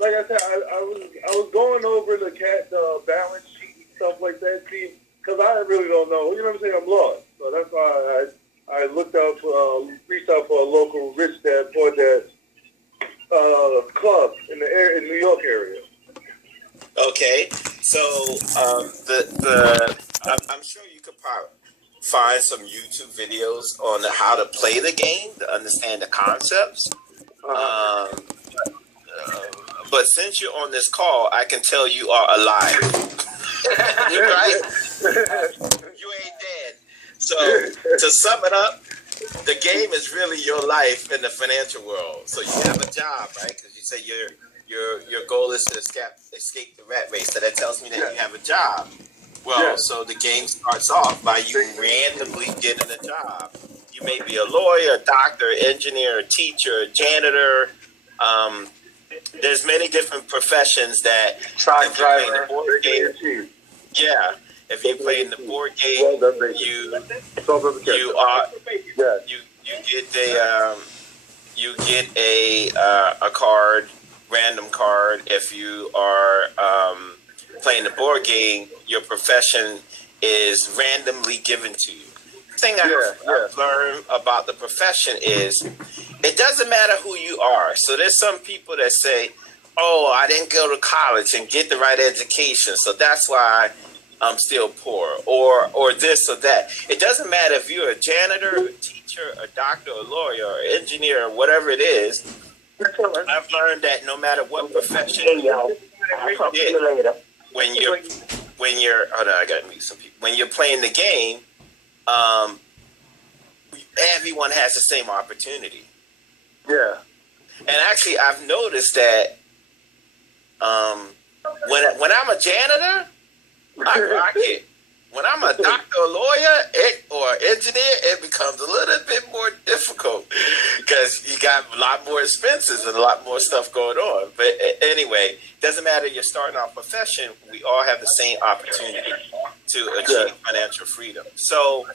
like I said, I was going over the balance sheet and stuff like that, see, because I really don't know. You know what I'm saying? I'm lost, so that's why I looked out for reached out for a local Rich Dad Poor Dad club in the area in New York area. Okay, so I'm sure you could probably find some YouTube videos on how to play the game to understand the concepts. Um, but since you're on this call, I can tell you are alive. Right? You ain't dead. So to sum it up, the game is really your life in the financial world. So you have a job, right? Because you say your goal is to escape the rat race. So that tells me that you have a job. Well, so the game starts off by you randomly getting a job. You may be a lawyer, a doctor, engineer, a teacher, a janitor. There's many different professions that Truck driver, the board game. Yeah, if you play in the board game, you get a card, random card. If you are playing the board game, your profession is randomly given to you. The thing I've learned about the profession is it doesn't matter who you are. So there's some people that say, oh, I didn't go to college and get the right education, so that's why I'm still poor, or this or that. It doesn't matter if you're a janitor, a teacher, a doctor, a lawyer, or engineer, or whatever it is. I've learned that no matter what profession you get, when you're hold on, I gotta meet some people. When you're playing the game, everyone has the same opportunity. Yeah. And actually, I've noticed that when I'm a janitor, I rock it. When I'm a doctor, or lawyer, or engineer, it becomes a little bit more difficult because you got a lot more expenses and a lot more stuff going on. But anyway, doesn't matter your starting off profession, we all have the same opportunity to achieve financial freedom. So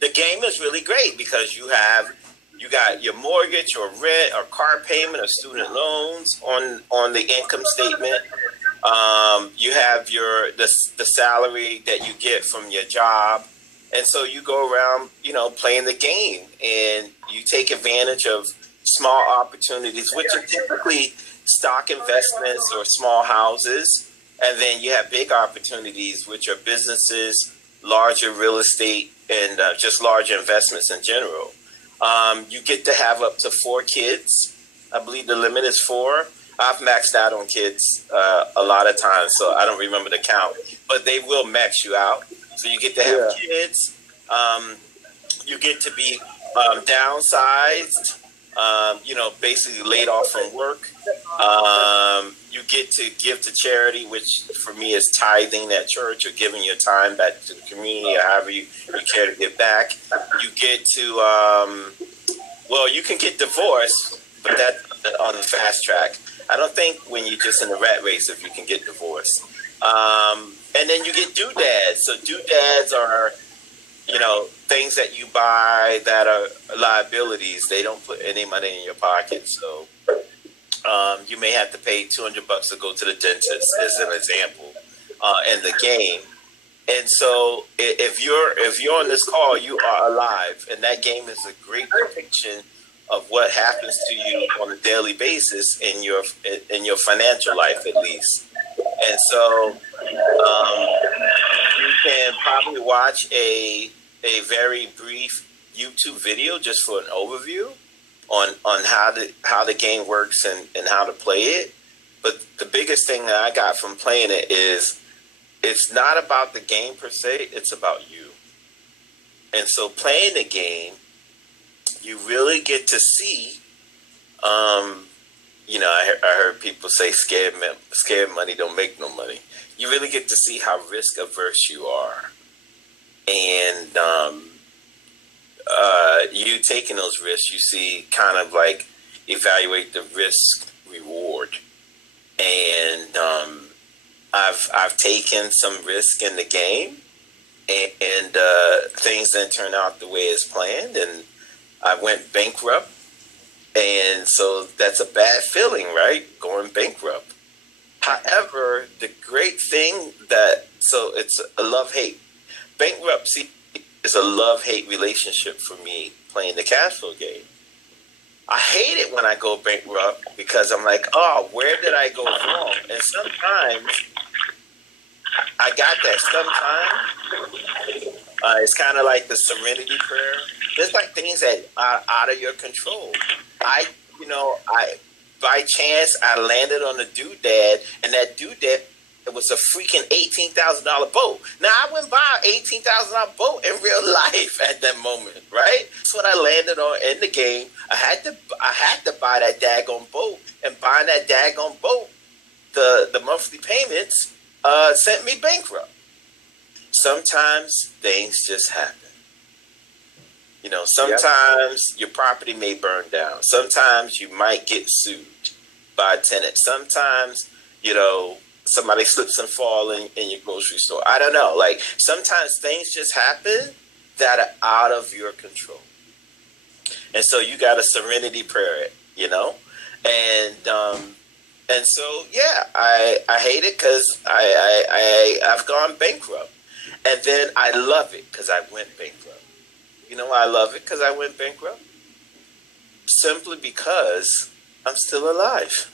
the game is really great because you got your mortgage or rent or car payment or student loans on the income statement. You have the salary that you get from your job, and so you go around, playing the game, and you take advantage of small opportunities, which are typically stock investments or small houses, and then you have big opportunities, which are businesses, larger real estate, and just larger investments in general. You get to have up to 4 kids. I believe the limit is 4. I've maxed out on kids a lot of times, so I don't remember the count. But they will max you out. So you get to have kids. You get to be downsized, basically laid off from work. You get to give to charity, which for me is tithing at church or giving your time back to the community or however you care to give back. You get to, you can get divorced, but that's on the fast track. I don't think when you're just in the rat race if you can get divorced. And then you get doodads. So doodads are, things that you buy that are liabilities. They don't put any money in your pocket. So you may have to pay $200 to go to the dentist, as an example, in the game. And so if you're on this call, you are alive. And that game is a great depiction of what happens to you on a daily basis in your financial life, at least. And so you can probably watch a very brief YouTube video just for an overview on how the game works and how to play it. But the biggest thing that I got from playing it is it's not about the game per se, it's about you. And so playing the game, you really get to see, I heard people say scared money don't make no money. You really get to see how risk averse you are. And you taking those risks, you see kind of like evaluate the risk reward. And I've taken some risk in the game, and things didn't turn out the way it's planned, and I went bankrupt, And so that's a bad feeling, right? Going bankrupt. However, the great thing so it's a love-hate. Bankruptcy is a love-hate relationship for me playing the cash flow game. I hate it when I go bankrupt because I'm like, oh, where did I go wrong? And sometimes I got that. Sometimes it's kind of like the serenity prayer. There's like things that are out of your control. I by chance I landed on a doodad, and that doodad, it was a freaking $18,000 boat. Now I wouldn't buy an $18,000 boat in real life at that moment, right? That's what I landed on in the game. I had to buy that daggone boat, and buying that daggone boat, the monthly payments sent me bankrupt. Sometimes things just happen. Sometimes your property may burn down. Sometimes you might get sued by a tenant. Sometimes, somebody slips and fall in your grocery store. I don't know. Like, sometimes things just happen that are out of your control. And so you got a serenity prayer, And so, yeah, I hate it because I've gone bankrupt. And then I love it because I went bankrupt. You know why I love it? Because I went bankrupt? Simply because I'm still alive.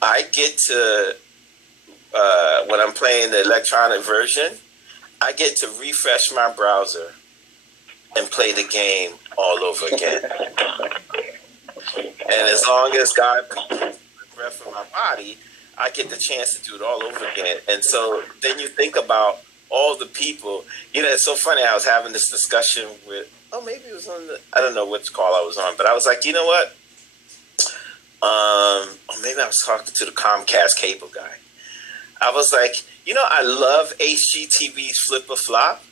I get to, when I'm playing the electronic version, I get to refresh my browser and play the game all over again. And as long as God keeps the breath in my body, I get the chance to do it all over again. And so then you think about all the people, it's so funny. I was having this discussion with, maybe it was on I don't know which call I was on, but I was like, you know what? Or maybe I was talking to the Comcast cable guy. I was like, I love HGTV's Flip or Flop.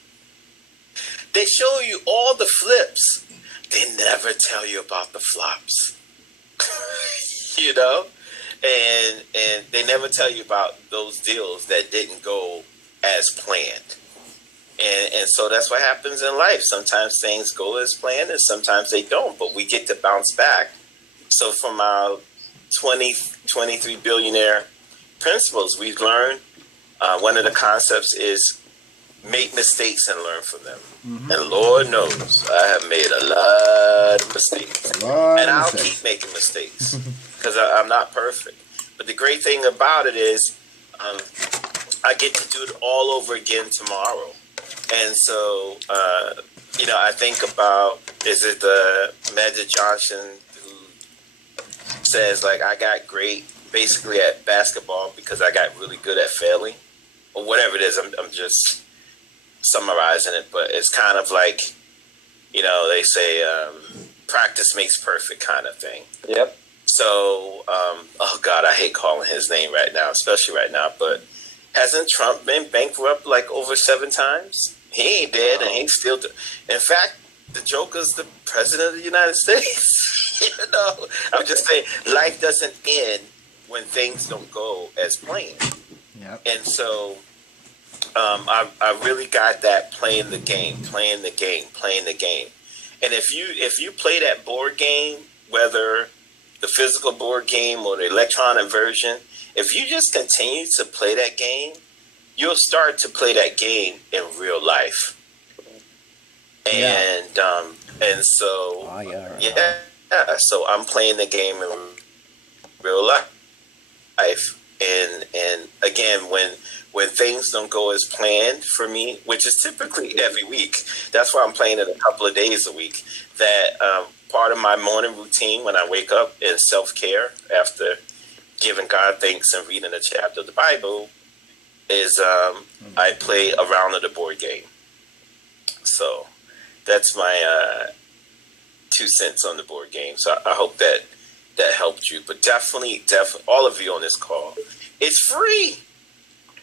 They show you all the flips. They never tell you about the flops. And they never tell you about those deals that didn't go as planned. And so that's what happens in life. Sometimes things go as planned and sometimes they don't, but we get to bounce back. So from our 23 billionaire principles, we've learned one of the concepts is make mistakes and learn from them. Mm-hmm. And Lord knows I have made a lot of mistakes. And I'll keep making mistakes because I'm not perfect. But the great thing about it is I get to do it all over again tomorrow. And so, I think about, is it the Magic Johnson who says, like, I got great basically at basketball because I got really good at failing? Or whatever it is, I'm just summarizing it. But it's kind of like, they say practice makes perfect kind of thing. Yep. So, oh God, I hate calling his name right now, especially right now. But hasn't Trump been bankrupt like over 7 times? He ain't dead, and he's still. In fact, the Joker's the president of the United States. I'm just saying, life doesn't end when things don't go as planned. Yep. And so, I really got that playing the game. And if you play that board game, whether the physical board game or the electronic version, if you just continue to play that game, you'll start to play that game in real life. And so so I'm playing the game in real life. And again, when things don't go as planned for me, which is typically every week, that's why I'm playing it a couple of days a week, that part of my morning routine when I wake up is self-care after giving God thanks and reading a chapter of the Bible is I play a round of the board game. So that's my 2 cents on the board game. So I hope that helped you. But definitely, all of you on this call, it's free.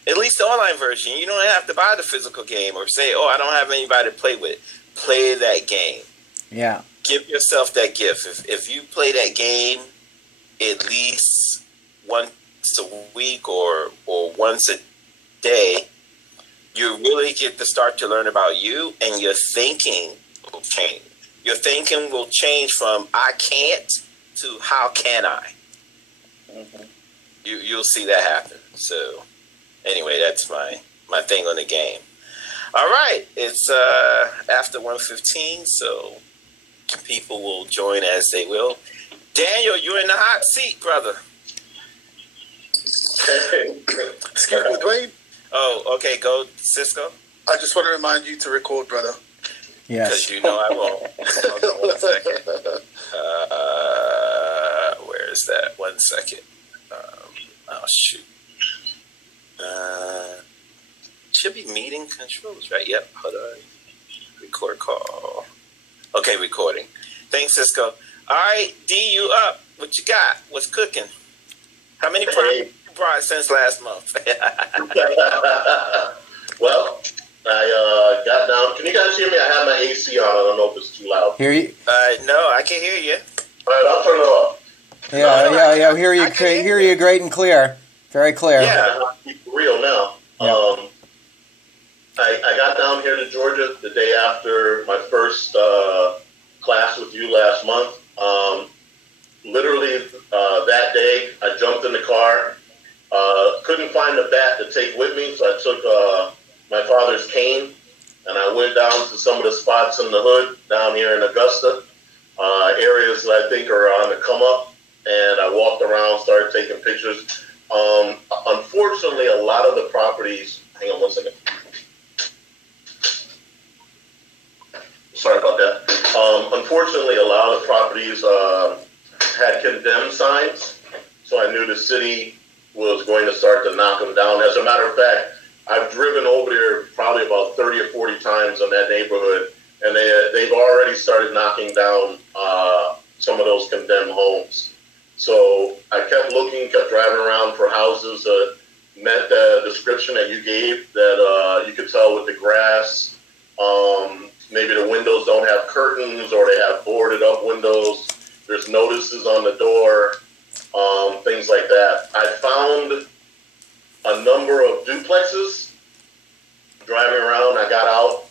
At least the online version. You don't have to buy the physical game or say, I don't have anybody to play with. Play that game. Yeah. Give yourself that gift. If you play that game at least once a week or once a day, you really get to start to learn about you, and your thinking will change. your thinking will change from I can't to how can I. Mm-hmm. You'll see that happen. So anyway, that's my thing on the game. All right, it's after 1:15, so people will join as they will. Daniel, you're in the hot seat, brother. Excuse me, Dwayne. Oh, okay, go, Cisco. I just want to remind you to record, brother. Yes. Because you know I won't. Hold on 1 second. Where is that? 1 second. Oh, shoot. Should be meeting controls, right? Yep, hold on. Record call. Okay, recording. Thanks, Cisco. All right, D, you up. What you got? What's cooking? How many properties you brought since last month? Well, I got down. Can you guys hear me? I have my AC on. I don't know if it's too loud. Hear you? No, I can hear you. All right, I'll turn it off. Yeah. Hear you great and clear. Very clear. Yeah, I'll keep it real now. Yeah. I got down here to Georgia the day after my first class with you last month. Literally that day, I jumped in the car. Couldn't find a bat to take with me, so I took my father's cane, and I went down to some of the spots in the hood down here in Augusta, areas that I think are on the come up, and I walked around, started taking pictures. Unfortunately, a lot of the properties, hang on 1 second. Sorry about that. Unfortunately, a lot of the properties had condemned signs, so I knew the city was going to start to knock them down. As a matter of fact, I've driven over there probably about 30 or 40 times in that neighborhood, and they've already started knocking down some of those condemned homes. So I kept looking, kept driving around for houses that met the description that you gave, that you could tell with the grass. Maybe the windows don't have curtains, or they have boarded up windows. There's notices on the door, things like that. I found a number of duplexes driving around. I got out.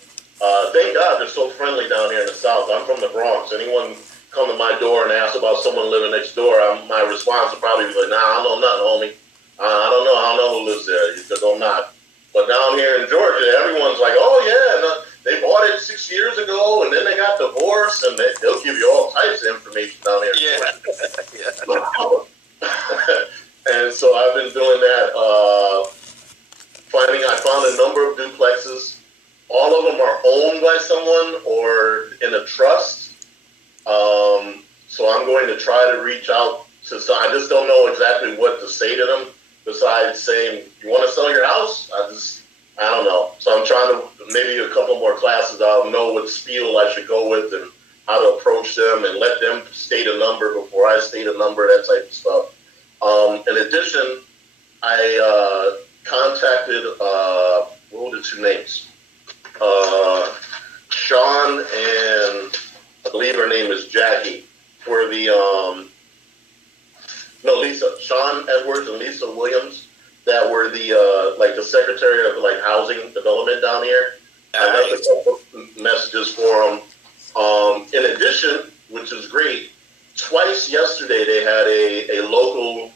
Thank God they're so friendly down here in the South. I'm from the Bronx. Anyone come to my door and ask about someone living next door, my response would probably be like, nah, I don't know nothing, homie. I don't know who lives there. You just don't knock. But down here in Georgia, everyone's like, oh, yeah, they bought it 6 years ago, and then they got divorced, and they'll give you all types of information down here. Yeah. And so I've been doing that. I found a number of duplexes. All of them are owned by someone or in a trust. So I'm going to try to reach out to some. I just don't know exactly what to say to them besides saying, you want to sell your house? I don't know. So I'm trying to, maybe a couple more classes, I'll know what spiel I should go with and how to approach them and let them state a number before I state a number, that type of stuff. In addition, I contacted, what were the two names? Sean and I believe her name is Jackie for the, Lisa. Sean Edwards and Lisa Williams, that were the the secretary of housing development down here. I left a couple messages for them. In addition, which is great, twice yesterday they had a local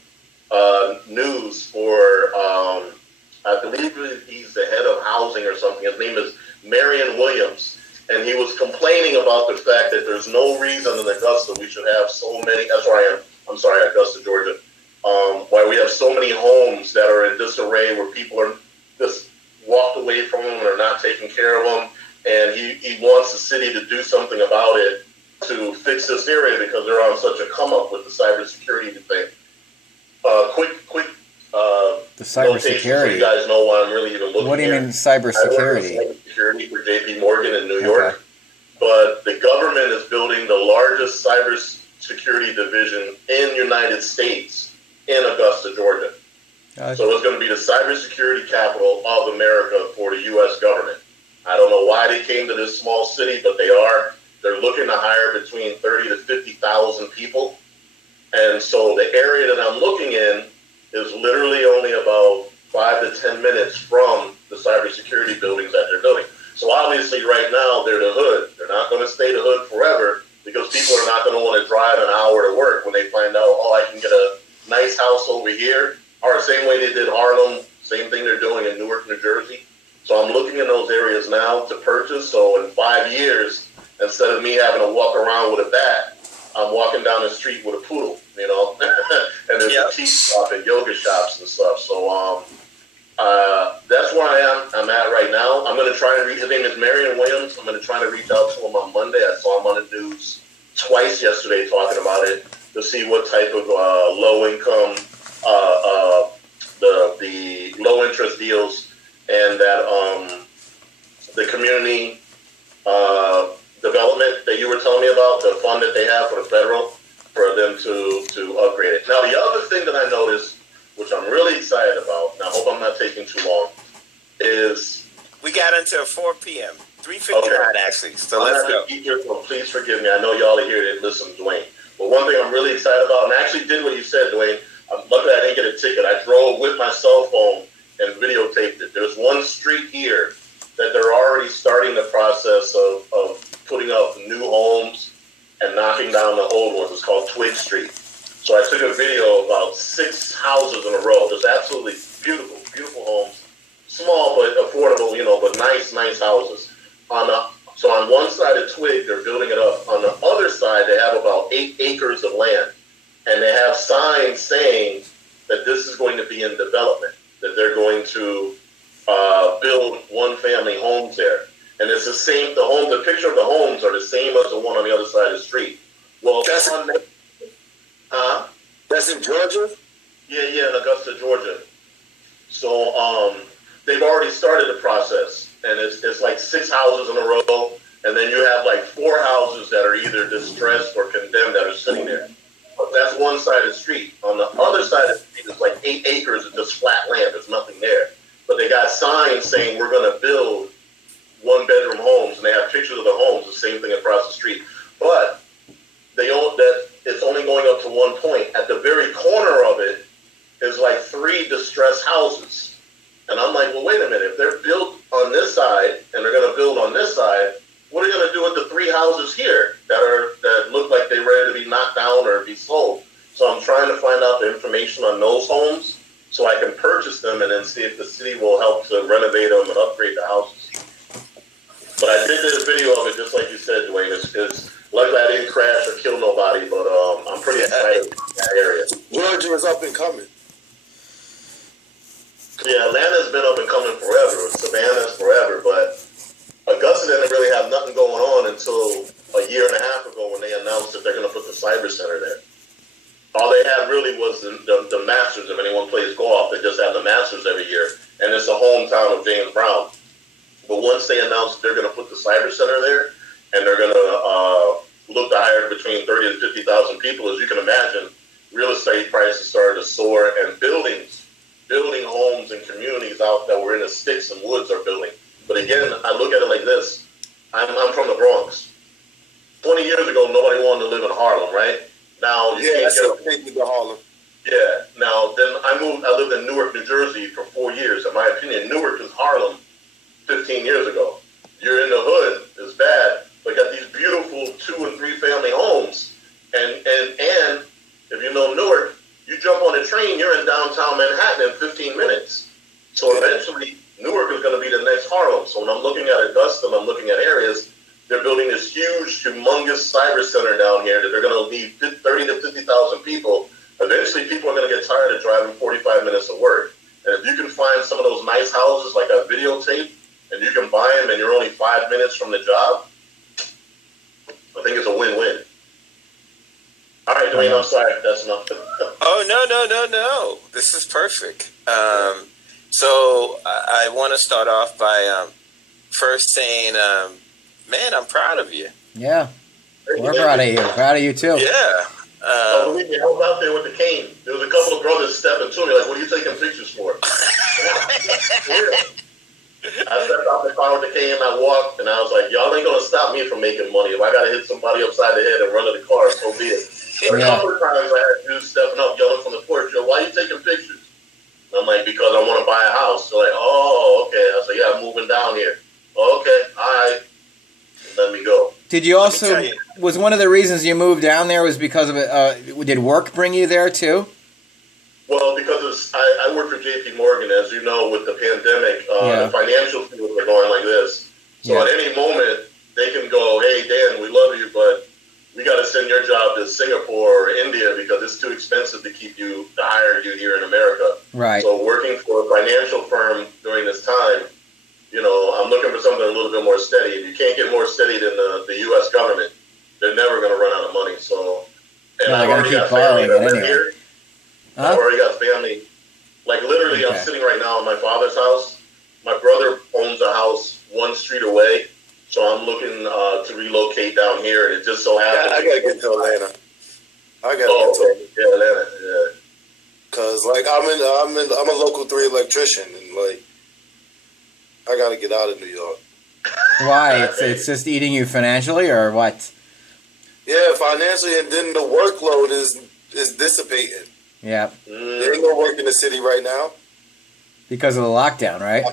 news for I believe he's the head of housing or something. His name is Marion Williams, and he was complaining about the fact that there's no reason in Augusta we should have so many. That's where I am. I'm sorry, Augusta, Georgia. Why we have so many homes that are in disarray, where people are just walked away from them and are not taking care of them. And he wants the city to do something about it to fix this area because they're on such a come up with the cybersecurity thing. Quick. The cybersecurity. So you guys know why I'm really even looking. What do you mean cybersecurity? I work in cybersecurity for JP Morgan in New York, but the government is building the largest cybersecurity division in the United States in Augusta, Georgia. So it's going to be the cybersecurity capital of America for the U.S. government. I don't know why they came to this small city, but they are. They're looking to hire between 30 to 50,000 people. And so the area that I'm looking in is literally only about 5 to 10 minutes from the cybersecurity buildings that they're building. So obviously right now they're the hood. They're not going to stay the hood forever. house over here, or the same way they did Harlem, same thing they're doing in Newark, New Jersey. So I'm looking in those areas now to purchase. So in 5 years, instead of me having to walk around with a bat, I'm walking down the street with a poodle, you know, and there's a tea shop and yoga shops and stuff. So that's where I'm at right now. I'm going to try and reach, his name is Marion Williams. I'm going to try to reach out to him on Monday. I saw him on the news twice yesterday talking about it to see what type of low income, the low interest deals and that the community development that you were telling me about, the fund that they have for the federal, for them to upgrade it. Now, the other thing that I noticed, which I'm really excited about, and I hope I'm not taking too long, is... We got until 4 p.m. 3:59 actually, so let's go. Please forgive me. I know y'all are here to listen to Dwayne. But one thing I'm really excited about, and I actually did what you said, Dwayne. Luckily, I didn't get a ticket. I drove with my cell phone and videotaped it. There's one street here that they're already starting the process of putting up new homes and knocking down the old ones. It's called Twig Street. So I took a video of about 6 houses in a row. Just absolutely beautiful, beautiful homes. Small but affordable, you know, but nice houses. So on one side of Twig, they're building it up. On the other side, they have about 8 acres of land. And they have signs saying that this is going to be in development, that they're going to build one-family homes there. And it's the same, the picture of the homes are the same as the one on the other side of the street. Well, that's in Georgia? Yeah, in Augusta, Georgia. So they've already started the process. And it's like 6 houses in a row. And then you have like 4 houses that are either distressed or condemned that are sitting there. But that's one side of the street. On the other side of the street, it's like 8 acres of just flat land. There's nothing there. But they got signs saying we're going to build 1-bedroom homes, and they have pictures of the homes, the same thing across the street. But they own that it's only going up to one point. At the very corner of it is like 3 distressed houses. And I'm like, well, wait a minute. If they're built on this side and they're going to build on this side, what are you going to do with the 3 houses here that look like they're ready to be knocked down or be sold? So I'm trying to find out the information on those homes so I can purchase them and then see if the city will help to renovate them and upgrade the houses. But I did a video of it, just like you said, Dwayne. It's luckily I didn't crash or kill nobody, but I'm pretty excited in that area. Georgia is up and coming. Yeah, Atlanta's been up and coming forever. Savannah's forever, but Augusta didn't really have nothing going on until a year and a half ago when they announced that they're going to put the cyber center there. All they had really was the Masters. If anyone plays golf, they just have the Masters every year, and it's the hometown of James Brown. But once they announced they're going to put the cyber center there, and they're going to look to hire between 30 to 50,000 people, as you can imagine, real estate prices started to soar, and building homes and communities out that were in the sticks and woods are building. But again, I look at it like this. I'm from the Bronx. 20 years ago, nobody wanted to live in Harlem, right? Now, you can't get to Harlem. Yeah. Now, then I lived in Newark, New Jersey for 4 years. In my opinion, Newark is Harlem 15 years ago. You're in the hood, it's bad, but got these beautiful 2 and 3 family homes. And if you know Newark, you jump on a train, you're in downtown Manhattan in 15 minutes. So eventually, Newark is going to be the next Harlem. So when I'm looking at Augusta, I'm looking at areas, they're building this huge, humongous cyber center down here that they're going to need 30 to 50,000 people. Eventually, people are going to get tired of driving 45 minutes to work. And if you can find some of those nice houses like I videotaped, and you can buy them and you're only 5 minutes from the job, I think it's a win-win. All right, Dwayne, I'm sorry if that's enough. Oh, no. This is perfect. So I want to start off by first saying, man, I'm proud of you. Yeah. We're proud of you. Proud of you, too. Yeah. Believe me, I was out there with the cane. There was a couple of brothers stepping to me like, what are you taking pictures for? I stepped out the car with the cane, I walked, and I was like, y'all ain't going to stop me from making money. If I got to hit somebody upside the head and run to the car, so be it. But a couple of times I had dudes stepping up, yelling from the porch, yo, why are you taking pictures? And I'm like, because I want to buy a house. They're like, oh, okay. I said, yeah, I'm moving down here. Okay, all right. Let me go. Did you also, was one of the reasons you moved down there was because of it, did work bring you there too? I work for JP Morgan, as you know, with the pandemic, Yeah. the financial fields are going like this. So Yeah. at any moment, they can go, hey, Dan, we love you, but we got to send your job to Singapore or India because it's too expensive to hire you here in America. Right. So working for a financial firm during this time, I'm looking for something a little bit more steady. If you can't get more steady than the U.S. government, they're never going to run out of money. So, and No, I've they're gonna already keep got family borrowing that it live anyway. here. Huh? I've already got family. Like literally, I'm Okay. sitting right now in my father's house. My brother owns a house one street away, so I'm looking to relocate down here. And it just so happens. I gotta get to Atlanta. Oh, okay. Yeah, Atlanta. Yeah. Cause like I'm a local 3 electrician, and like I gotta get out of New York. Why? It's just eating you financially, or what? Yeah, financially, and then the workload is dissipating. Yeah. There ain't no work in the city right now. Because of the lockdown, right?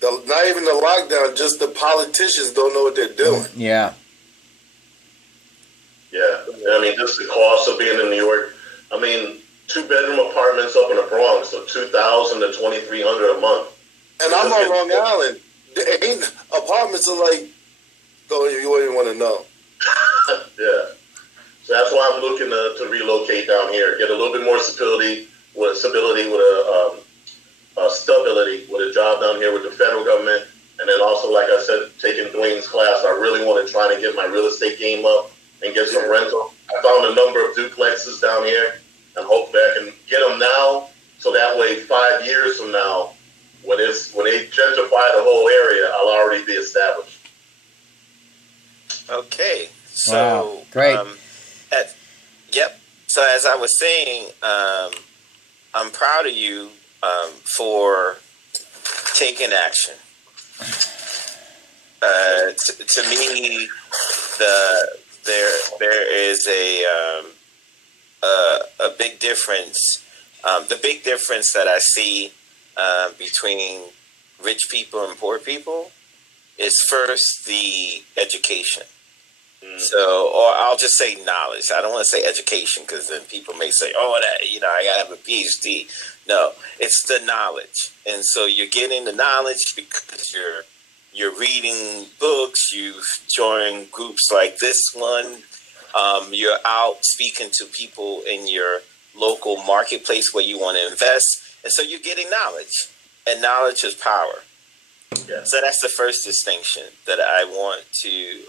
Not even the lockdown, just the politicians don't know what they're doing. Yeah. Yeah. I mean, just the cost of being in New York. I mean, 2-bedroom apartments up in the Bronx, so $2,000 to $2,300 a month. And I'm on Long Island. There ain't apartments are like, oh, you wouldn't want to know. Yeah. So that's why I'm looking to relocate down here, get a little bit more stability with stability with a job down here with the federal government, and then also, like I said, taking Dwayne's class. I really want to try to get my real estate game up and get some rental. I found a number of duplexes down here, and hopefully I can get them now, so that way 5 years from now, when they gentrify the whole area, I'll already be established. Okay. So, Wow. Great. Yep. So as I was saying, I'm proud of you for taking action. To me, there is a big difference. The big difference that I see between rich people and poor people is first the education. So, or I'll just say knowledge. I don't want to say education because then people may say, "Oh, that I gotta have a PhD." No, it's the knowledge, and so you're getting the knowledge because you're reading books. You've joined groups like this one. You're out speaking to people in your local marketplace where you want to invest, and so you're getting knowledge, and knowledge is power. Yeah. So that's the first distinction that I want to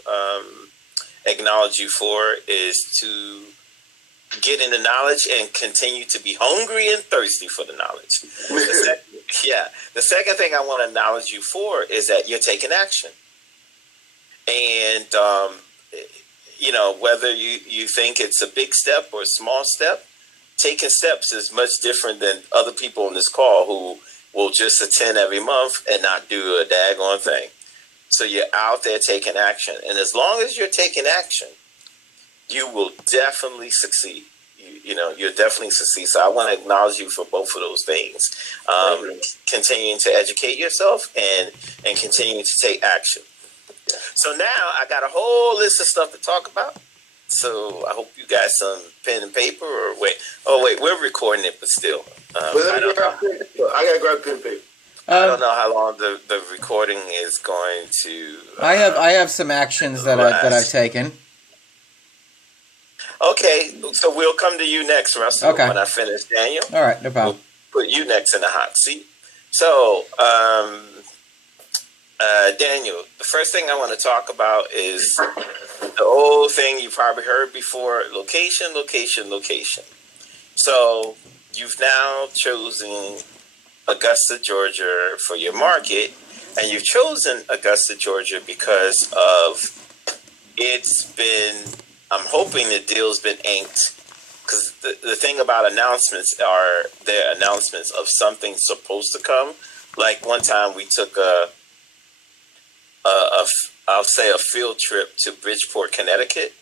acknowledge you for, is to get in the knowledge and continue to be hungry and thirsty for the knowledge. The second thing I want to acknowledge you for is that you're taking action. And, whether you think it's a big step or a small step, taking steps is much different than other people on this call who will just attend every month and not do a daggone thing. So you're out there taking action. And as long as you're taking action, you will definitely succeed. You'll definitely succeed. So I want to acknowledge you for both of those things. Continuing to educate yourself and continuing to take action. So now I got a whole list of stuff to talk about. So I hope you got some pen and paper, or wait, we're recording it, but still. I gotta grab pen and paper. I don't know how long the recording is going to. I have some actions that I've taken. Okay, so we'll come to you next, Russell. Okay. When I finish, Daniel. All right, no problem. We'll put you next in the hot seat. So, Daniel, the first thing I want to talk about is the old thing you probably heard before: location, location, location. So you've now chosen Augusta, Georgia for your market, and you've chosen Augusta, Georgia because of I'm hoping the deal's been inked, because the thing about announcements are they're announcements of something supposed to come. Like one time we took I'll say a field trip to Bridgeport, Connecticut,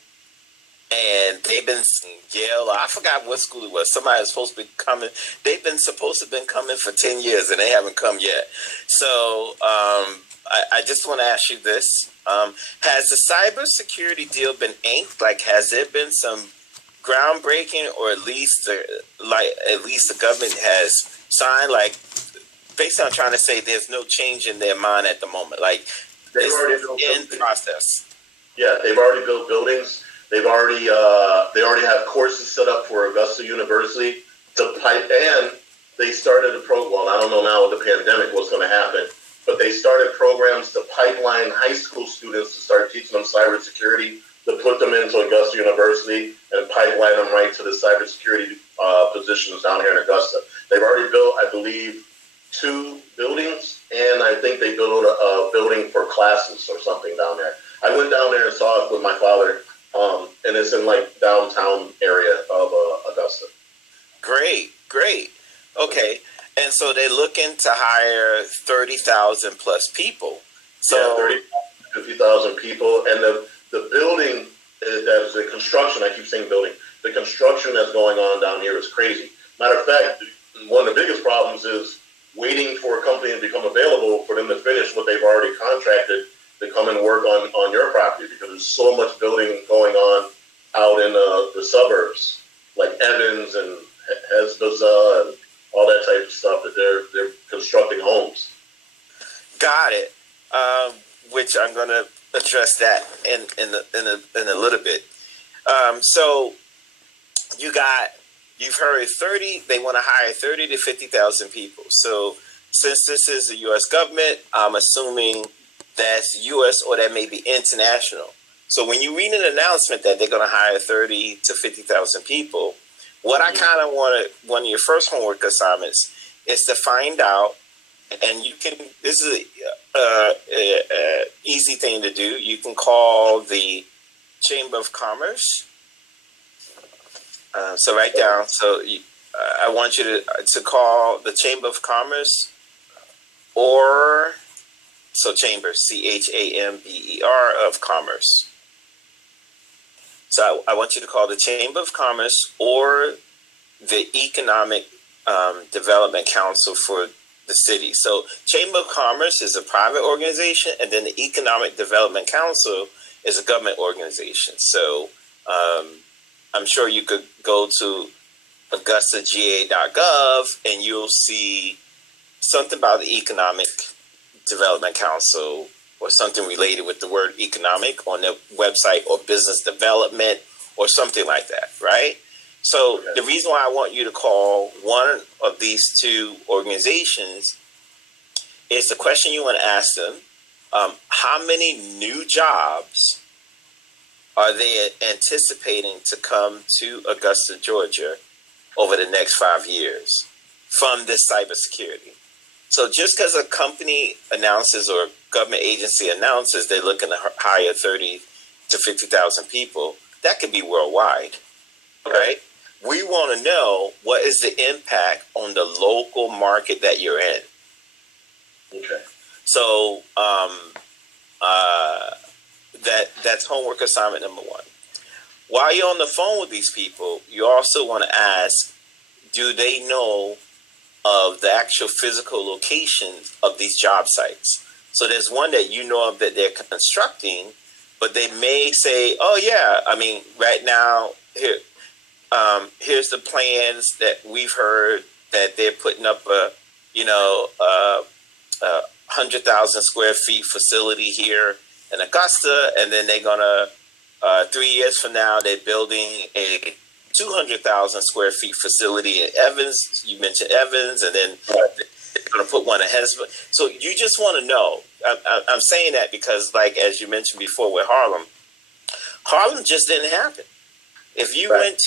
and they've been Yale. I forgot what school it was. Somebody was supposed to be coming. They've been supposed to have been coming for 10 years, and they haven't come yet. So I just want to ask you this: has the cybersecurity deal been inked? Like, has there been some groundbreaking, or at least the government has signed, like basically I'm trying to say there's no change in their mind at the moment. Like They've already it's built in buildings. process. Yeah, they've already built buildings. They already have courses set up for Augusta University to pipe, and they started a program. Well, I don't know now with the pandemic what's going to happen, but they started programs to pipeline high school students to start teaching them cybersecurity, to put them into Augusta University and pipeline them right to the cybersecurity positions down here in Augusta. They've already built, I believe, 2 buildings, and I think they built a building for classes or something down there. I went down there and saw it with my father, and it's in like downtown area of Augusta. Great. Okay, and so they're looking to hire 30,000 plus people. So yeah, 50,000 people, and the building that is the construction. I keep saying building. The construction that's going on down here is crazy. Matter of fact, one of the biggest problems is waiting for a company to become available for them to finish what they've already contracted to come and work on your property, because there's so much building going on out in the suburbs, like Evans and Hesbaza and all that type of stuff, that they're constructing homes. got it. Which I'm going to address that in a little bit. So you've heard 30. They want to hire 30 to 50,000 people. So since this is the U.S. government, I'm assuming that's U.S. or that may be international. So when you read an announcement that they're going to hire 30 to 50,000 people, what I kind of want one of your first homework assignments is to find out, and you can, this is a easy thing to do. You can call the Chamber of Commerce. So write down, I want you to call the Chamber of Commerce, or, so Chamber, CHAMBER of Commerce. So I want you to call the Chamber of Commerce or the Economic Development Council for the city. So Chamber of Commerce is a private organization, and then the Economic Development Council is a government organization. So I'm sure you could go to AugustaGA.gov and you'll see something about the Economic Development Council or something related with the word economic on their website, or business development or something like that, right? So the reason why I want you to call one of these 2 organizations is the question you want to ask them: how many new jobs are they anticipating to come to Augusta, Georgia over the next 5 years from this cybersecurity? So just because a company announces or a government agency announces they're looking to hire 30 to 50,000 people, that could be worldwide, right? We want to know, what is the impact on the local market that you're in? Okay. So that's homework assignment number 1. While you're on the phone with these people, you also want to ask, do they know of the actual physical locations of these job sites? So there's one that you know of that they're constructing, but they may say, oh yeah, I mean, right now, here's the plans that we've heard that they're putting up a 100,000 square feet facility here in Augusta, and then they're gonna 3 years from now they're building a 200,000 square feet facility in Evans. You mentioned Evans, and then they're going to put one in Hesbaza. So you just want to know. I'm saying that because, like, as you mentioned before with Harlem just didn't happen. If you went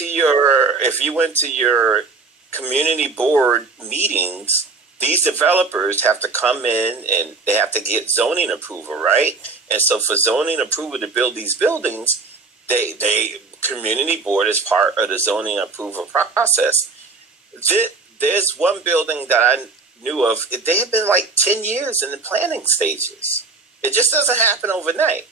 to your community board meetings, these developers have to come in and they have to get zoning approval, right? And so for zoning approval to build these buildings, they community board is part of the zoning approval process. There's one building that I knew of. They have been like 10 years in the planning stages. It just doesn't happen overnight.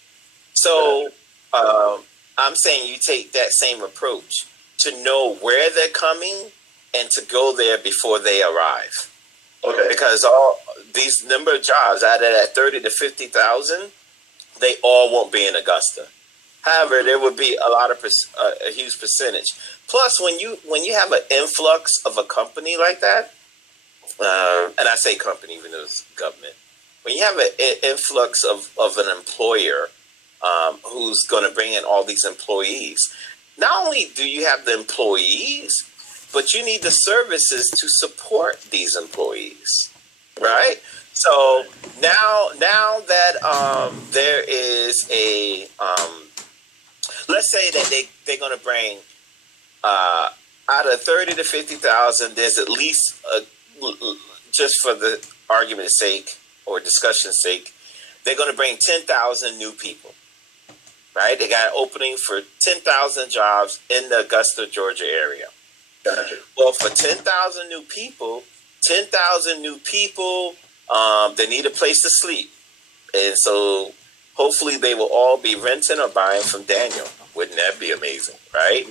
So I'm saying you take that same approach to know where they're coming and to go there before they arrive. Okay. Because all these number of jobs, out of that 30 to 50,000, they all won't be in Augusta. However, there would be a huge percentage. Plus, when you have an influx of a company like that, and I say company even though it's government, when you have an influx of an employer who's going to bring in all these employees, not only do you have the employees, but you need the services to support these employees, right? So now that there is a let's say that they're going to bring out of 30 to 50,000, there's at least just for the argument's sake or discussion's sake, they're going to bring 10,000 new people. Right? They got an opening for 10,000 jobs in the Augusta, Georgia area. Gotcha. Well, for 10,000 new people, they need a place to sleep. And so hopefully they will all be renting or buying from Daniel. Wouldn't that be amazing, right?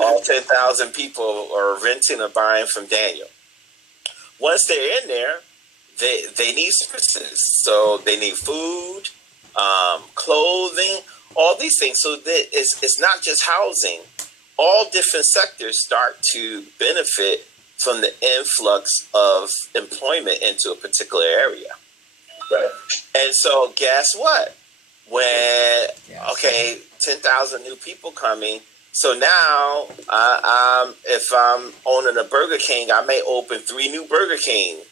All 10,000 people are renting or buying from Daniel. Once they're in there, they need services. So they need food, clothing, all these things. So that it's not just housing. All different sectors start to benefit from the influx of employment into a particular area. Right. And so guess what? When, 10,000 new people coming. So now, if I'm owning a Burger King, I may open 3 new Burger King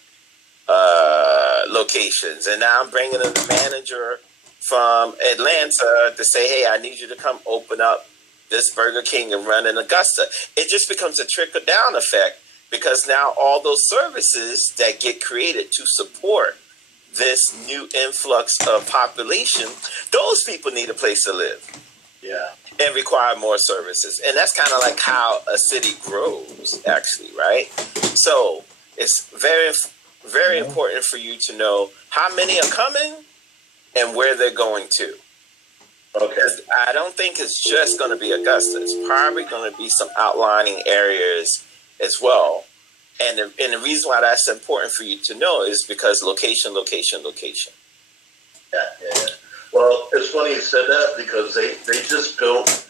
locations. And now I'm bringing in the manager from Atlanta to say, hey, I need you to come open up this Burger King and run in Augusta. It just becomes a trickle down effect because now all those services that get created to support this new influx of population, those people need a place to live. Yeah. And require more services. And that's kind of like how a city grows, actually, right? So it's very, very important for you to know how many are coming and where they're going to. Okay. I don't think it's just going to be Augusta. It's probably going to be some outlining areas as well. And the reason why that's important for you to know is because location. Yeah. Well, it's funny you said that because they just built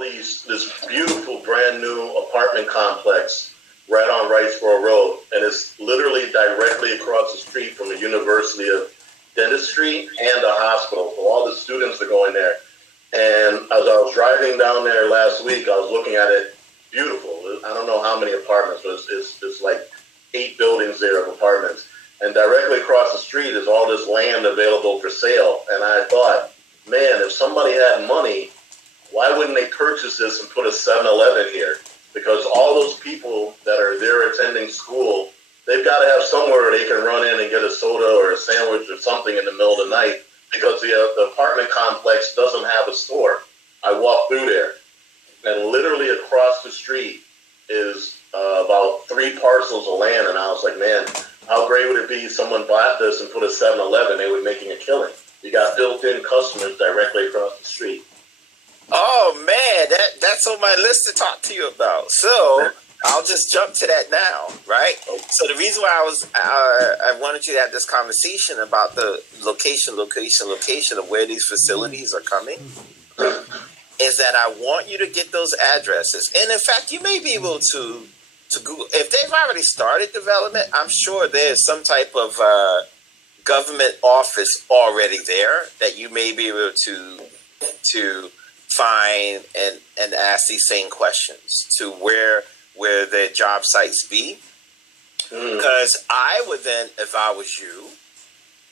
this beautiful brand new apartment complex right on Wrightsboro Road, and it's literally directly across the street from the University of Dentistry and a hospital. So all the students are going there. And as I was driving down there last week, I was looking at it. Beautiful. I don't know how many apartments, but it's like 8 buildings there of apartments. And directly across the street is all this land available for sale. And I thought, man, if somebody had money, why wouldn't they purchase this and put a 7-Eleven here? Because all those people that are there attending school, they've got to have somewhere where they can run in and get a soda or a sandwich or something in the middle of the night because the apartment complex doesn't have a store. I walked through there, and literally across the street is about 3 parcels of land. And I was like, man, how great would it be if someone bought this and put a 7-Eleven? They would be making a killing. You got built-in customers directly across the street. Oh man, that's on my list to talk to you about. So I'll just jump to that now, right? So the reason why I wanted you to have this conversation about the location of where these facilities are coming is that I want you to get those addresses. And in fact, you may be able to Google. If they've already started development, I'm sure there's some type of government office already there that you may be able to find and ask these same questions to where their job sites be. Because I would then, if I was you,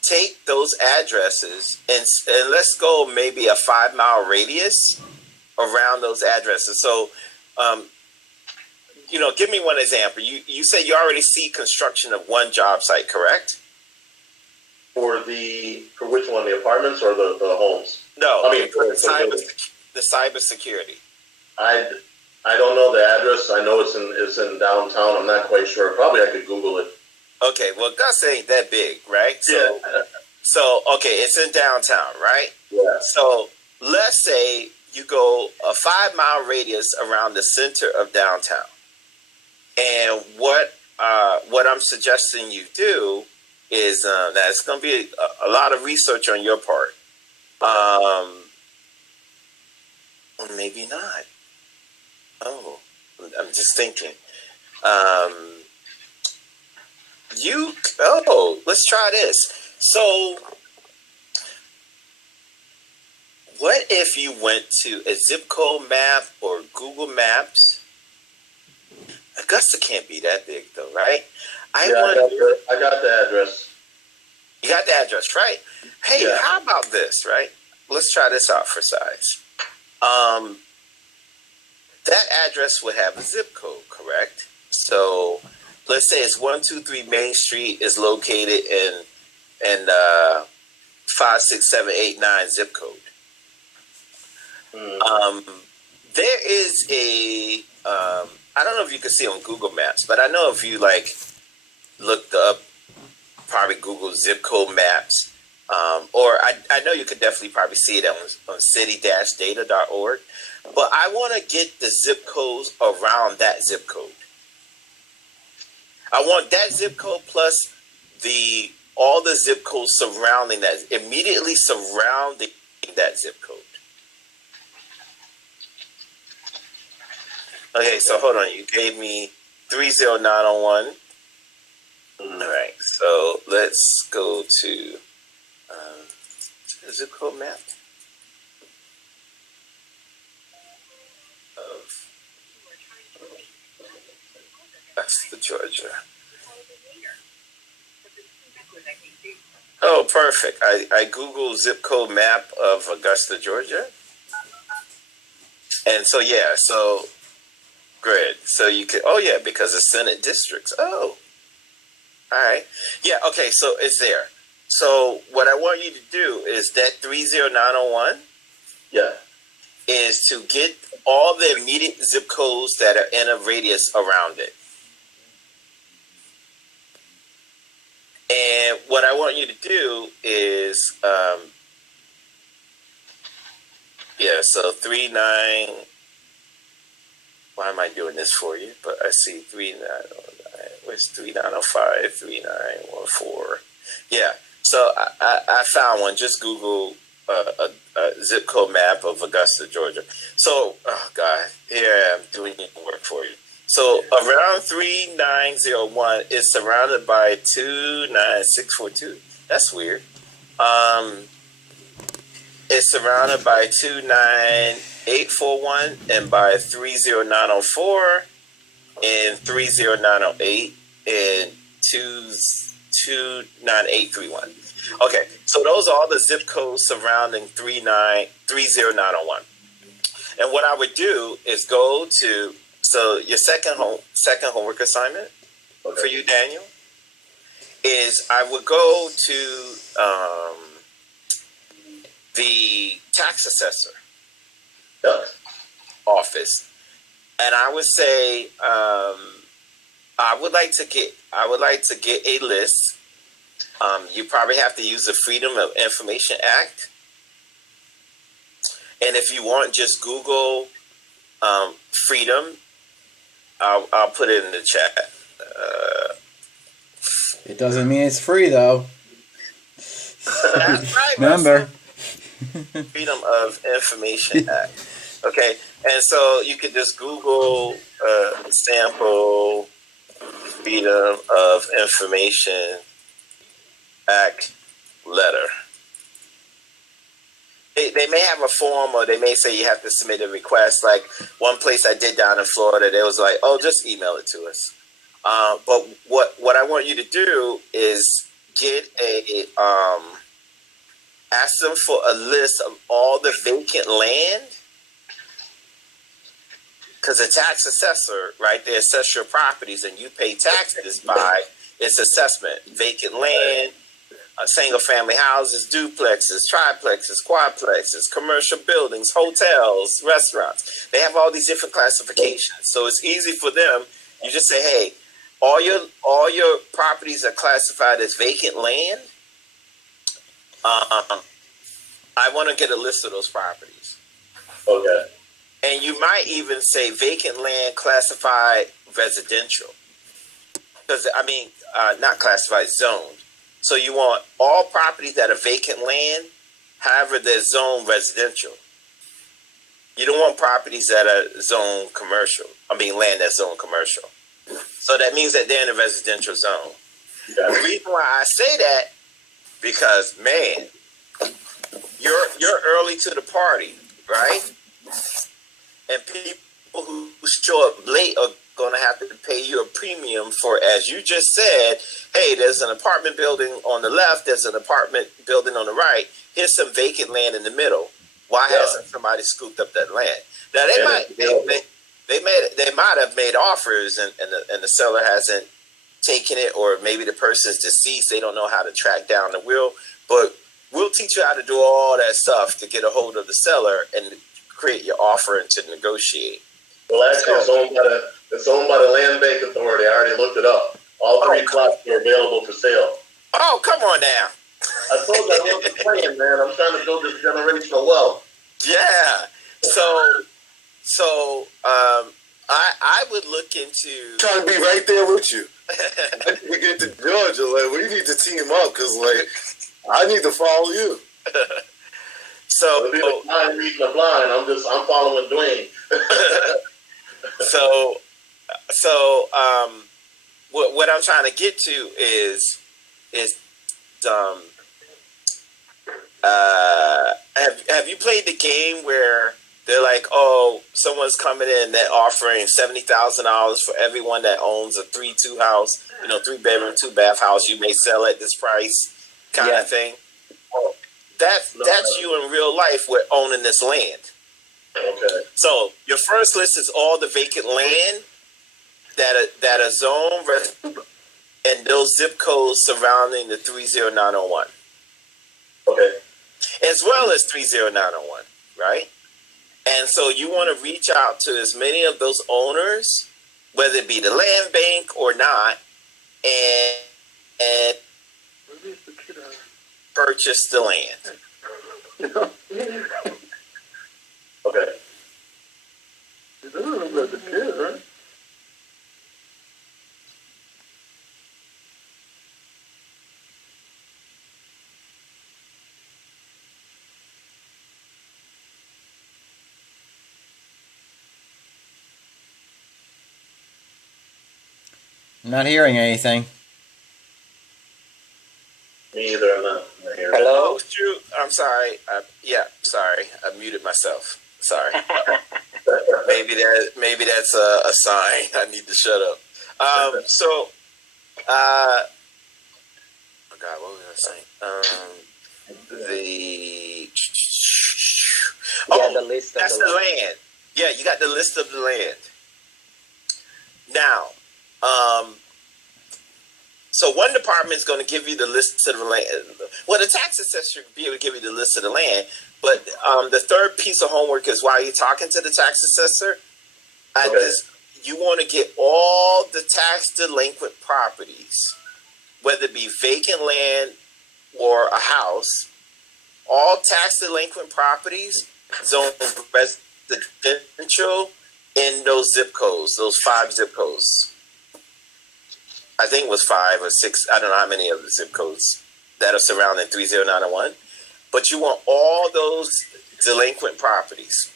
take those addresses and let's go maybe a 5-mile radius around those addresses. So, give me one example. You said you already see construction of one job site, correct? For which one, the apartments or the homes? No, I mean, the cybersecurity. I don't know the address. I know it's in downtown. I'm not quite sure. Probably I could Google it. Okay, well, Gus ain't that big, right? So, okay, it's in downtown, right? Yeah. So let's say you go a 5-mile radius around the center of downtown. And what I'm suggesting you do is that it's going to be a lot of research on your part. Or maybe not. Oh, I'm just thinking. Let's try this. So, what if you went to a zip code map or Google Maps? Augusta can't be that big, though, right? I got the address. You got the address, right? Hey, Yeah. how about this, right? Let's try this out for size. That address would have a zip code, correct? So let's say it's 123 Main Street is located in 56789 zip code. There is a I don't know if you can see on Google Maps, but I know if you looked up probably Google zip code maps, or I know you could definitely probably see it on city-data.org. But I want to get the zip codes around that zip code. I want that zip code plus all the zip codes surrounding that, immediately surrounding that zip code. Okay, so hold on. You gave me 30901. All right, so let's go to zip code map of Augusta, Georgia. Oh, perfect. I Googled zip code map of Augusta, Georgia. And so, yeah, so great. So you could, because of Senate districts. Oh, all right. Yeah, okay, so it's there. So what I want you to do is that 30901 is to get all the immediate zip codes that are in a radius around it. And what I want you to do is, so 39, why am I doing this for you? But I see 3909, where's 3905, 3914? Yeah, so I found one. Just Google a zip code map of Augusta, Georgia. So, oh God, here I am doing work for you. So around 3901 is surrounded by 29642. That's weird. It's surrounded by 29841 and by 30904 and 30908 and 29831. Okay, so those are all the zip codes surrounding 30901. And what I would do is go to, so your second homework assignment for you, Daniel, is I would go to the tax assessor office, and I would say I would like to get a list. You probably have to use the Freedom of Information Act, and if you want, just Google freedom. I'll put it in the chat. It doesn't mean it's free though. That's right. Remember. Freedom of Information Act. Okay, and so you could just Google sample Freedom of Information Act letter. They may have a form, or they may say you have to submit a request. Like one place I did down in Florida, they was like, "Oh, just email it to us." But what I want you to do is get ask them for a list of all the vacant land, because the tax assessor, right, they assess your properties and you pay taxes by its assessment. Vacant land, single family houses, duplexes, triplexes, quadplexes, commercial buildings, hotels, restaurants. They have all these different classifications. So it's easy for them. You just say, hey, all your properties are classified as vacant land. I want to get a list of those properties. Okay. And you might even say vacant land classified residential. Because, not classified, zoned. So you want all properties that are vacant land, however, they're zoned residential. You don't want properties that are zone commercial. I mean, land that's zone commercial. So that means that they're in a residential zone. The reason why I say that, because man, you're early to the party, right? And people who show up late are going to have to pay you a premium for, as you just said, hey, there's an apartment building on the left, there's an apartment building on the right. Here's some vacant land in the middle. Why hasn't somebody scooped up that land? Now they might have made offers and the seller hasn't taken it, or maybe the person's deceased. They don't know how to track down the will, but we'll teach you how to do all that stuff to get a hold of the seller and create your offer and to negotiate. Well, actually, it's owned by the Land Bank Authority. I already looked it up. All three plots are available for sale. Oh, come on now. I told you I wasn't playing, man. I'm trying to build this generational wealth. Yeah. So I would look into Trying to be right there with you. We get to Georgia, like we need to team up because, like, I need to follow you. So It'll be the blind reading the blind. I'm following Dwayne. What I'm trying to get to is have you played the game where they're like, oh, someone's coming in, they're offering $70,000 for everyone that owns a 3-2 house, 3-bedroom, 2-bath house. You may sell at this price, kind of thing. Well, that's you in real life with owning this land. Okay. So your first list is all the vacant land that are zoned and those zip codes surrounding the 30901. Okay. As well as 30901, right? And so you want to reach out to as many of those owners, whether it be the land bank or not, and purchase the land. Okay. I'm not hearing anything. Me either. I'm not here. Hello? Oh, shoot. I'm sorry. Sorry. I muted myself. Sorry. maybe that's a sign. I need to shut up. Oh God, what was I saying? The list. That's the land. Yeah, you got the list of the land. Now, so one department is going to give you the list of the land. Well, the tax assessor should be able to give you the list of the land. But the third piece of homework is while you're talking to the tax assessor, you want to get all the tax delinquent properties, whether it be vacant land or a house, all tax delinquent properties zoned residential in those zip codes, those 5 zip codes. I think it was 5 or 6. I don't know how many of the zip codes that are surrounding 30901. But you want all those delinquent properties.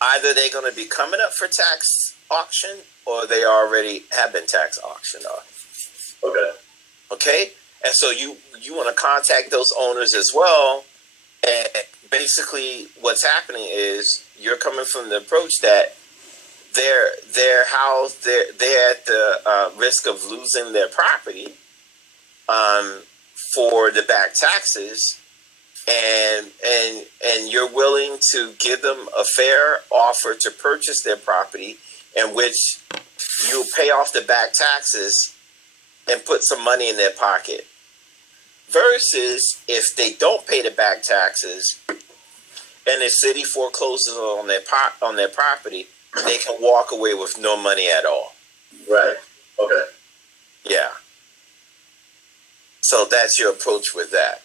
Either they're going to be coming up for tax auction or they already have been tax auctioned off. Okay. Okay? And so you want to contact those owners as well. And basically what's happening is you're coming from the approach that their house, they're at the risk of losing their property for the back taxes, and you're willing to give them a fair offer to purchase their property, in which you pay off the back taxes and put some money in their pocket. Versus if they don't pay the back taxes and the city forecloses on their property, they can walk away with no money at all. Right. Okay. Yeah. So that's your approach with that.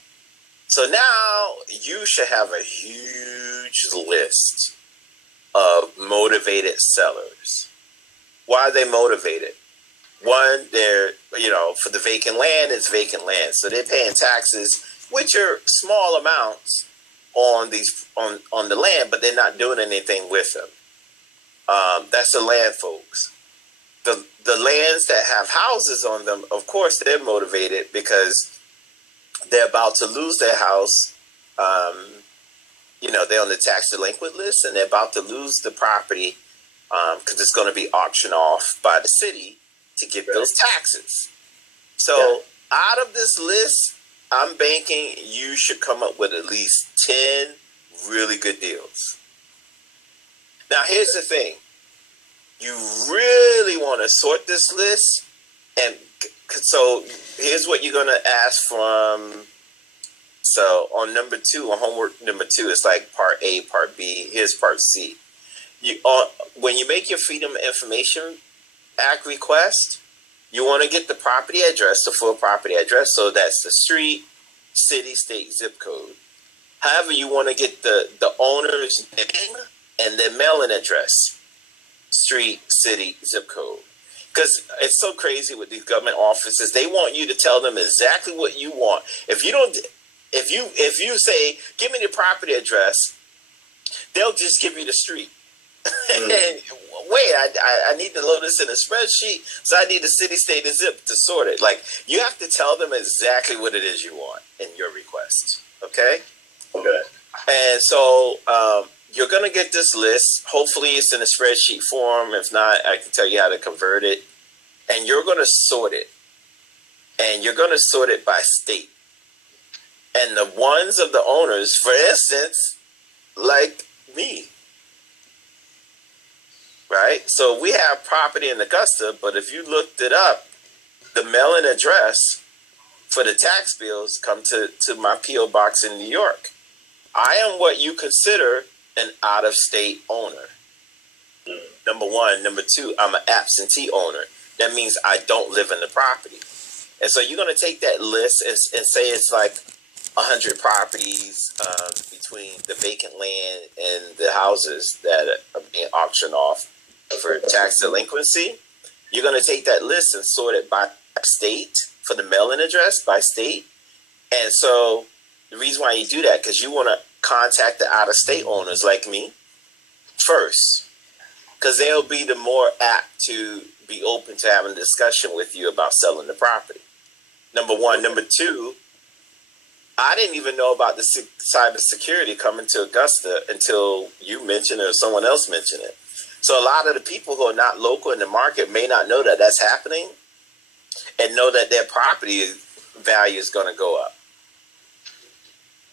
So now you should have a huge list of motivated sellers. Why are they motivated? One, they're, for the vacant land, it's vacant land. So they're paying taxes, which are small amounts, on these on the land, but they're not doing anything with them. That's the land folks. The lands that have houses on them, of course, they're motivated because they're about to lose their house. They're on the tax delinquent list, and they're about to lose the property because it's going to be auctioned off by the city to get those taxes. So out of this list, I'm banking you should come up with at least 10 really good deals. Now, here's the thing. You really want to sort this list. And so here's what you're going to ask from. So on number 2, on homework number 2, it's like part A, part B. Here's part C. When you make your Freedom of Information Act request, you want to get the property address, the full property address. So that's the street, city, state, zip code. However, you want to get the owner's name and their mailing address, street, city, zip code. Because it's so crazy with these government offices. They want you to tell them exactly what you want. If you say, give me the property address, they'll just give you the street. And wait, I need to load this in a spreadsheet, so I need the city, state, and zip to sort it. Like, you have to tell them exactly what it is you want in your request. Okay? Okay. And so you're going to get this list. Hopefully it's in a spreadsheet form. If not, I can tell you how to convert it. And you're going to sort it. And you're going to sort it by state. And the ones of the owners, for instance, like me. Right? So we have property in Augusta, but if you looked it up, the mailing address for the tax bills come to my P.O. box in New York. I am what you consider an out-of-state owner. Number 1. Number 2, I'm an absentee owner. That means I don't live in the property. And so you're going to take that list and say it's like 100 properties between the vacant land and the houses that are being auctioned off for tax delinquency. You're going to take that list and sort it by state for the mailing address, by state. And so the reason why you do that, because you want to contact the out-of-state owners like me first, because they'll be the more apt to be open to having a discussion with you about selling the property. Number 1. Number 2, I didn't even know about the cybersecurity coming to Augusta until you mentioned it or someone else mentioned it. So a lot of the people who are not local in the market may not know that that's happening and know that their property value is going to go up.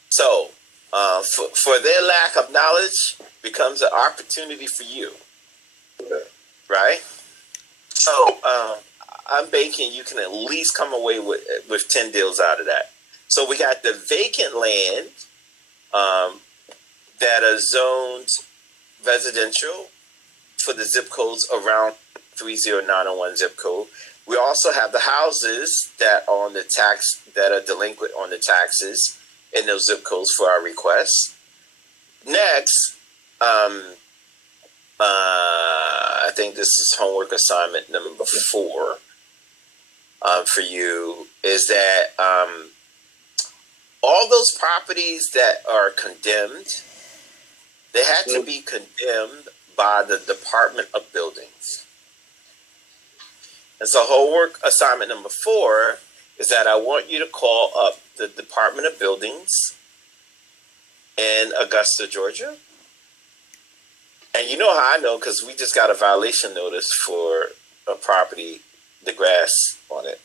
So for their lack of knowledge becomes an opportunity for you. Right? So I'm banking you can at least come away with 10 deals out of that. So we got the vacant land that are zoned residential for the zip codes around 30901 zip code. We also have the houses that are on the tax, that are delinquent on the taxes in those zip codes for our requests. Next, I think this is homework assignment number 4 for you, is that all those properties that are condemned, they had to be condemned by the Department of Buildings. And so homework assignment number 4 is that I want you to call up the Department of Buildings in Augusta, Georgia. And you know how I know, because we just got a violation notice for a property, the grass on it.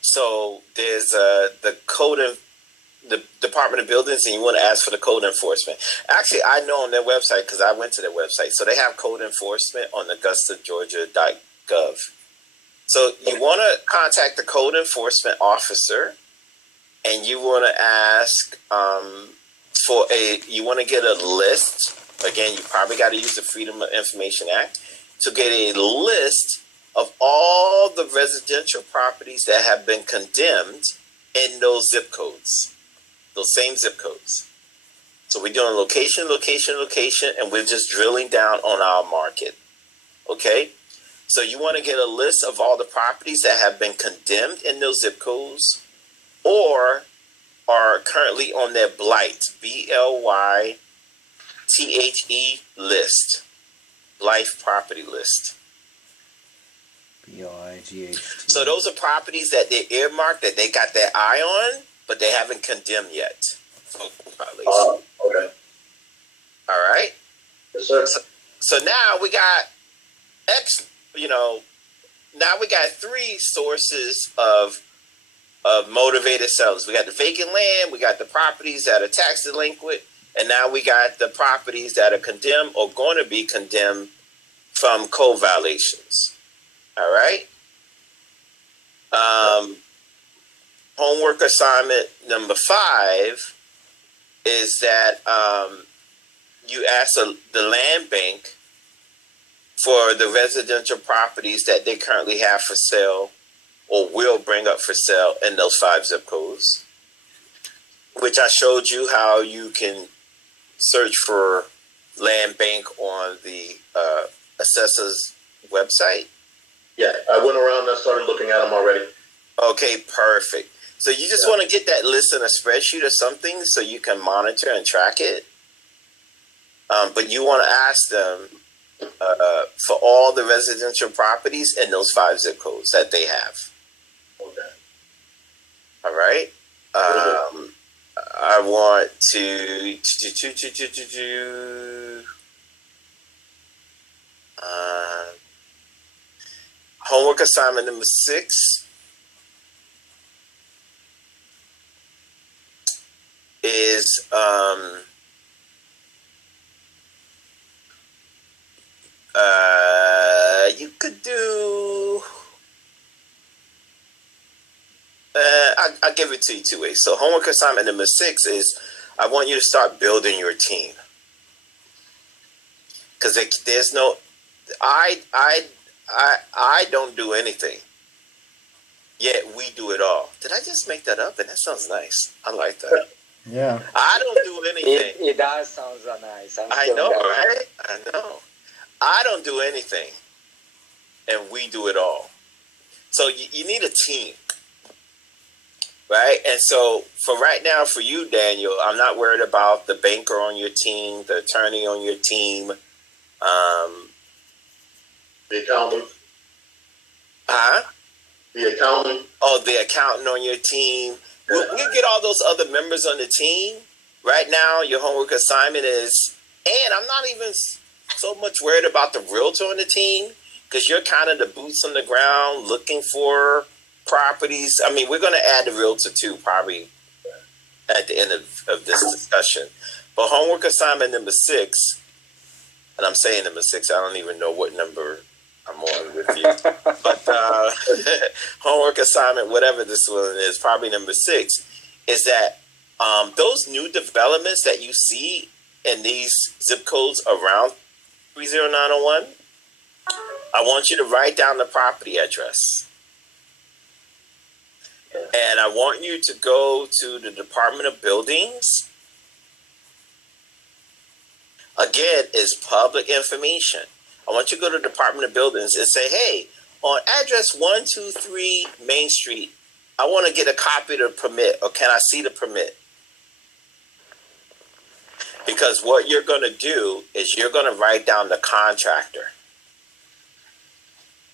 So there's the code of the Department of Buildings, and you want to ask for the code enforcement. Actually, I know on their website because I went to their website. So they have code enforcement on augustageorgia.gov. So you want to contact the code enforcement officer, and you want to ask you want to get a list. Again, you probably got to use the Freedom of Information Act to get a list of all the residential properties that have been condemned in those zip codes, those same zip codes. So we're doing location, and we're just drilling down on our market. Okay? So you want to get a list of all the properties that have been condemned in those zip codes, or are currently on their blight, BLYTHE list, blight property list. BLIGHT. So those are properties that they earmarked, that they got their eye on, but they haven't condemned yet. Okay. All right. Yes, sir. So now we got now we got three sources of motivated sellers. We got the vacant land, we got the properties that are tax delinquent, and now we got the properties that are condemned or going to be condemned from code violations. All right. Homework assignment number 5 is that you ask the land bank for the residential properties that they currently have for sale or will bring up for sale in those 5 zip codes, which I showed you how you can search for land bank on the assessor's website. Yeah, I went around and started looking at them already. Okay, perfect. So you just want to get that list in a spreadsheet or something so you can monitor and track it. But you want to ask them for all the residential properties in those 5 zip codes that they have. Okay. All right. I want to homework assignment number 6 is you could do I'll give it to you 2 ways. So homework assignment number 6 is I want you to start building your team, because there's no I don't do anything, yet we do it all. Did I just make that up? And that sounds nice. I like that. Yeah. I don't do anything. It does sound nice. I know, right? I know. I don't do anything, and we do it all. So you need a team, right? And so for right now, for you, Daniel, I'm not worried about the banker on your team, the attorney on your team. The accountant. Huh? The accountant. Oh, the accountant on your team. We'll get all those other members on the team. Right now, your homework assignment is, and I'm not even so much worried about the realtor on the team, because you're kind of the boots on the ground looking for properties. I mean, we're going to add the realtor too, probably at the end of this discussion. But homework assignment number 6, and I'm saying number 6, I don't even know what number I'm on with you. But homework assignment, whatever this one is, probably number 6, is that those new developments that you see in these zip codes around 30901, I want you to write down the property address. And I want you to go to the Department of Buildings. Again, it's public information. I want you to go to the Department of Buildings and say, hey, on address 123 Main Street, I want to get a copy of the permit, or can I see the permit? Because what you're going to do is you're going to write down the contractor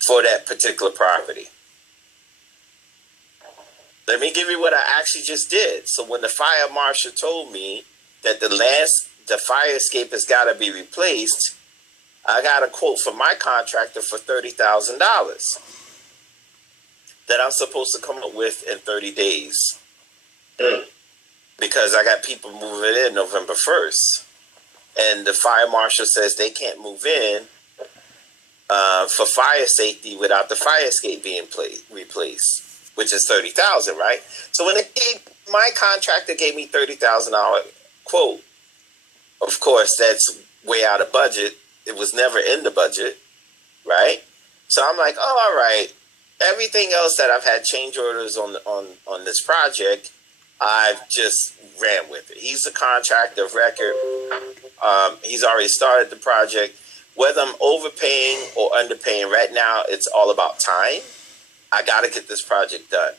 for that particular property. Let me give you what I actually just did. So when the fire marshal told me that the fire escape has got to be replaced, I got a quote from my contractor for $30,000 that I'm supposed to come up with in 30 days. Because I got people moving in November 1st. And the fire marshal says they can't move in for fire safety without the fire escape being replaced, which is $30,000, right? So when my contractor gave me $30,000 quote, of course, that's way out of budget. It was never in the budget, right? So I'm like, oh, all right. Everything else that I've had change orders on this project, I've just ran with it. He's the contractor of record. He's already started the project. Whether I'm overpaying or underpaying, right now, it's all about time. I got to get this project done.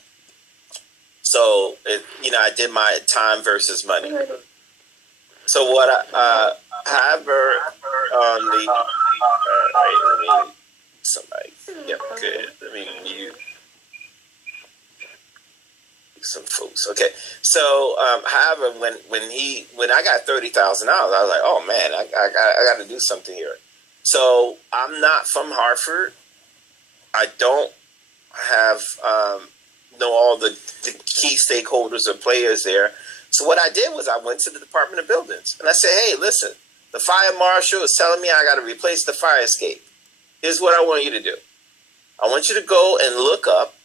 So, I did my time versus money. So what however, on the, let me, somebody, yep, good. Let me mute some folks. Okay. So, however, when I got $30,000, I was like, oh man, I got to do something here. So I'm not from Hartford. I don't have, know all the key stakeholders or players there. So what I did was I went to the Department of Buildings and I said, hey, listen, the fire marshal is telling me I got to replace the fire escape. Here's what I want you to do. I want you to go and look up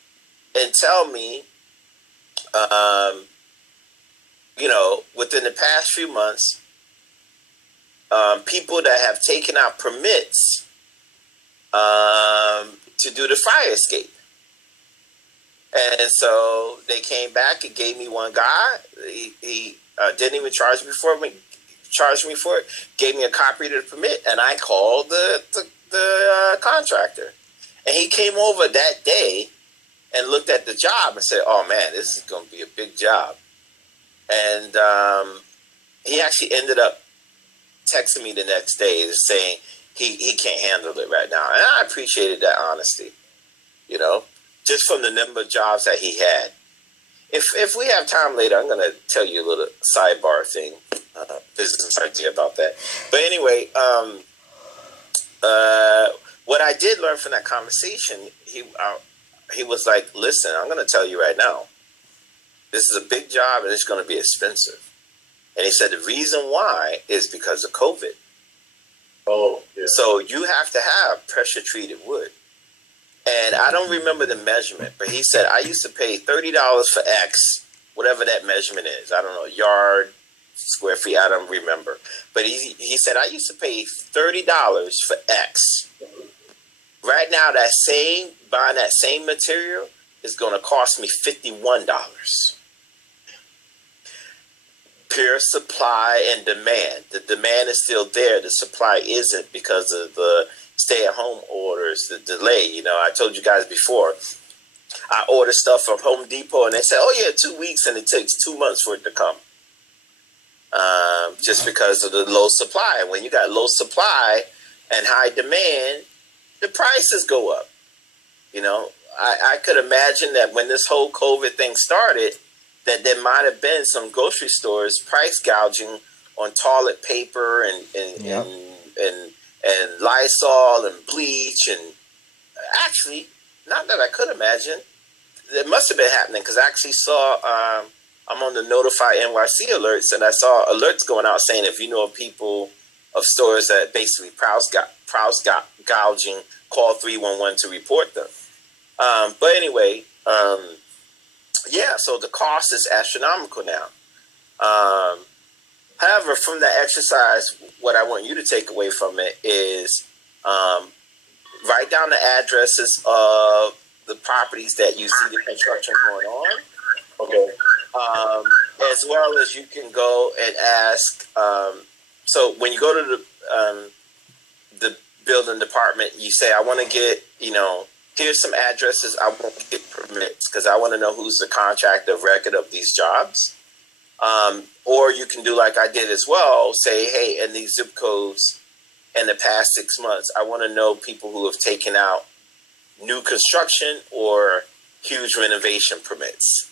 and tell me, within the past few months, people that have taken out permits to do the fire escape. And so they came back and gave me one guy. He didn't even charge me for it. Gave me a copy of the permit, and I called the contractor, and he came over that day and looked at the job and said, "Oh man, this is going to be a big job." And he actually ended up texting me the next day saying he can't handle it right now, and I appreciated that honesty. Just from the number of jobs that he had. If we have time later, I'm going to tell you a little sidebar thing, business idea about that. But anyway, what I did learn from that conversation, he was like, listen, I'm going to tell you right now, this is a big job and it's going to be expensive. And he said the reason why is because of COVID. Oh, yeah. So you have to have pressure treated wood. And I don't remember the measurement, but he said, I used to pay $30 for X, whatever that measurement is. I don't know, yard, square feet, I don't remember. But he said, I used to pay $30 for X. Right now, buying that same material is going to cost me $51. Pure supply and demand. The demand is still there. The supply isn't because of the stay-at-home orders, the delay. I told you guys before, I ordered stuff from Home Depot, and they said, oh, yeah, 2 weeks, and it takes 2 months for it to come. Just because of the low supply. When you got low supply and high demand, the prices go up. I could imagine that when this whole COVID thing started, that there might have been some grocery stores price gouging on toilet paper and Lysol and bleach, and actually, not that I could imagine, it must have been happening because I actually saw, I'm on the Notify NYC alerts, and I saw alerts going out saying if you know of people of stores that basically price gouging, call 311 to report them. But anyway, so the cost is astronomical now. However, from that exercise, what I want you to take away from it is write down the addresses of the properties that you see the construction going on. Okay. As well as you can go and ask. So when you go to the building department, you say, I want to get, here's some addresses. I want to get permits because I want to know who's the contractor of record of these jobs. Or you can do like I did as well, say, hey, in these zip codes in the past 6 months, I want to know people who have taken out new construction or huge renovation permits.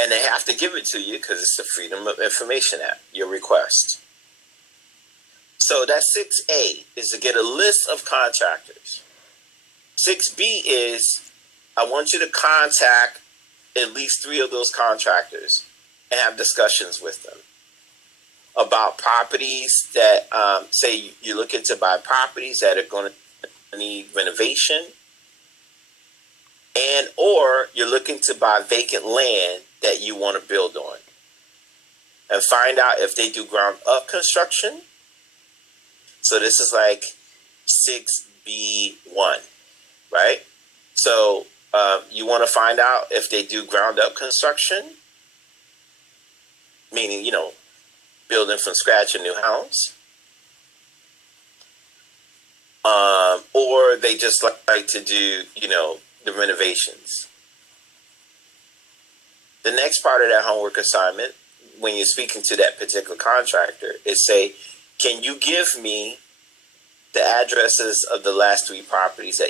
And they have to give it to you because it's the Freedom of Information Act, your request. So that's 6A, is to get a list of contractors. 6B is, I want you to contact at least 3 of those contractors and have discussions with them about properties that, say you're looking to buy properties that are going to need renovation, and or you're looking to buy vacant land that you want to build on, and find out if they do ground up construction. So this is like 6B1, right? So you want to find out if they do ground up construction, meaning, building from scratch a new house, or they just like to do, the renovations. the next part of that homework assignment, when you're speaking to that particular contractor, is say, can you give me the addresses of the last 3 properties that